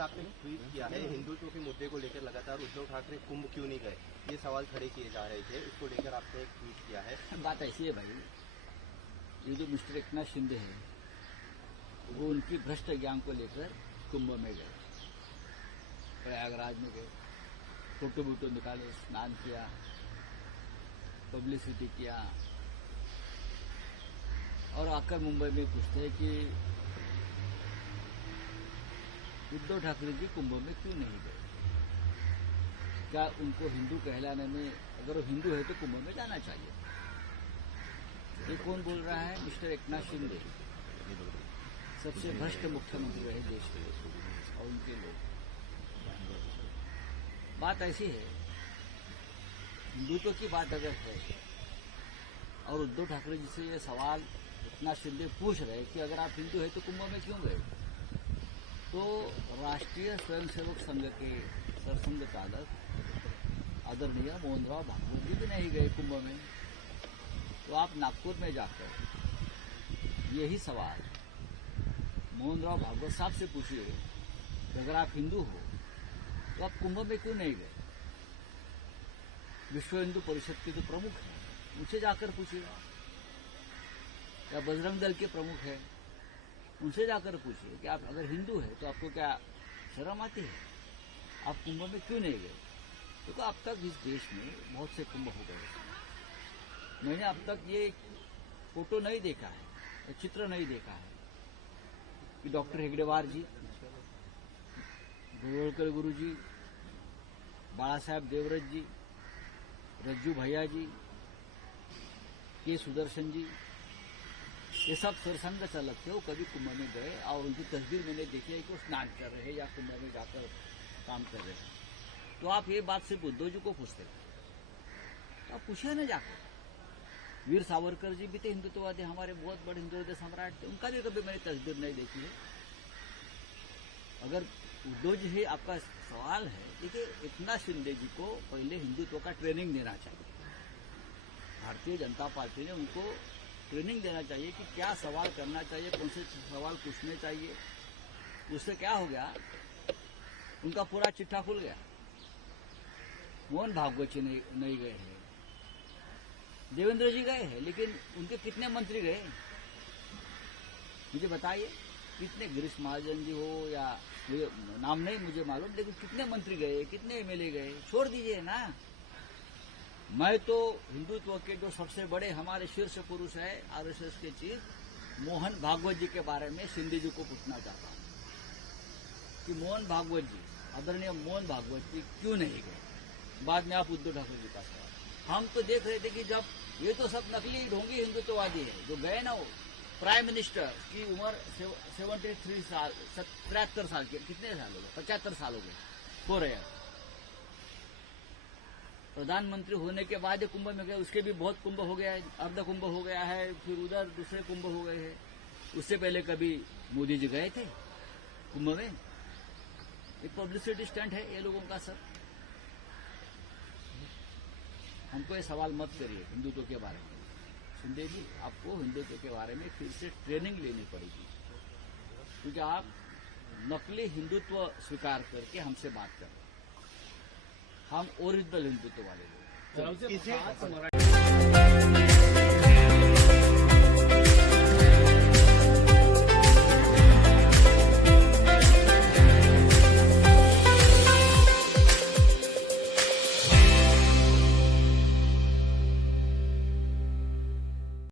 Sir, आपने tweet किया है हिंदुत्व के मुद्दे को लेकर लगातार उद्धव ठाकरे कुंभ क्यों नहीं गए, ये सवाल खड़े किए जा रहे थे, इसको लेकर आपने एक ट्वीट किया है। बात ऐसी है भाई, ये जो मिस्टर एकनाथ शिंदे है वो उनकी भ्रष्ट ज्ञान को लेकर कुंभ में गए, प्रयागराज में गए, फोटो वोटो निकाले, स्नान किया, पब्लिसिटी किया और आकर मुंबई में पूछते हैं कि उद्धव ठाकरे जी कुंभ में क्यों नहीं गए। क्या उनको हिंदू कहलाने में, अगर वो हिंदू है तो कुंभ में जाना चाहिए। ये कौन बोल रहा है? मिस्टर एकनाथ शिंदे, सबसे भ्रष्ट मुख्यमंत्री रहे देश के और उनके लोग। बात ऐसी है, हिंदुत्व की बात अगर है और उद्धव ठाकरे जी से ये सवाल एकनाथ शिंदे पूछ रहे कि अगर आप हिंदू है तो कुंभ में क्यों गए, तो राष्ट्रीय स्वयंसेवक संघ के सरसंघ चालक आदरणीय मोहनराव भागवत जी भी नहीं गए कुंभ में। तो आप नागपुर में जाकर यही सवाल मोहनराव भागवत साहब से पूछिए कि अगर आप हिंदू हो तो आप कुंभ में क्यों नहीं गए। विश्व हिंदू परिषद के जो प्रमुख हैं उनसे जाकर पूछिए, या बजरंग दल के प्रमुख हैं उनसे जाकर पूछिए कि आप अगर हिंदू है तो आपको क्या शर्म आती है, आप कुंभ में क्यों नहीं गए। देखो, अब तक इस देश में बहुत से कुंभ हो गए। मैंने अब तक ये फोटो नहीं देखा है, चित्र नहीं देखा है कि डॉक्टर हेगडेवार जी, गोवलकर गुरु जी, बाला साहेब देवव्रत जी, रज्जू भैया जी, के सुदर्शन जी, ये सब सरसंघ चालक थे, वो कभी कुंभ में गए और उनकी तस्वीर मैंने देखी है कि वो स्नान कर रहे हैं या कुंभ में जाकर काम कर रहे हैं। तो आप ये बात सिर्फ उद्धव जी को पूछते, तो आप पूछिए ना जाकर। वीर सावरकर जी भी थे हिंदुत्ववादी, हमारे बहुत बड़े हिंदुत्व सम्राट थे, उनका भी कभी मैंने तस्वीर नहीं देखी है। अगर उद्धव जी ही आपका सवाल है, देखिए एकनाथ शिंदे जी को पहले हिंदुत्व का ट्रेनिंग देना चाहिए। भारतीय जनता पार्टी ने उनको ट्रेनिंग देना चाहिए कि क्या सवाल करना चाहिए, कौन से सवाल पूछने चाहिए। उससे क्या हो गया, उनका पूरा चिट्ठा खुल गया। मोहन भागवत जी नहीं गए हैं, देवेंद्र जी गए हैं, लेकिन उनके कितने मंत्री गए मुझे बताइए। कितने, गिरीश महाजन जी हो या नाम नहीं मुझे मालूम, लेकिन कितने मंत्री गए, कितने एमएलए गए, छोड़ दीजिए ना। मैं तो हिंदुत्व के जो सबसे बड़े हमारे शीर्ष पुरुष है आरएसएस के चीफ मोहन भागवत जी के बारे में शिंदे जी को पूछना चाहता हूं कि मोहन भागवत जी, आदरणीय मोहन भागवत जी क्यों नहीं गए। बाद में आप उद्धव ठाकरे जी का सवाल। हम तो देख रहे थे कि जब ये तो सब नकली ढोंगी हिंदुत्ववादी है जो गए ना, वो प्राइम मिनिस्टर की उम्र 73 साल, 73 साल के, कितने साल हो गए, 75 साल हो गए, हो रहे हैं। प्रधानमंत्री होने के बाद कुंभ में गए, उसके भी बहुत कुंभ हो गया है, अर्ध कुंभ हो गया है, फिर उधर दूसरे कुंभ हो गए हैं। उससे पहले कभी मोदी जी गए थे कुंभ में। एक पब्लिसिटी स्टंट है ये लोगों का सब। हमको ये सवाल मत करिए हिंदुत्व के बारे में। शिंदे जी, आपको हिंदुत्व के बारे में फिर से ट्रेनिंग लेनी पड़ेगी, क्योंकि आप नकली हिंदुत्व स्वीकार करके हमसे बात कर रहे हैं। हम ओरिजिनल हिंदुत्व वाले लोग।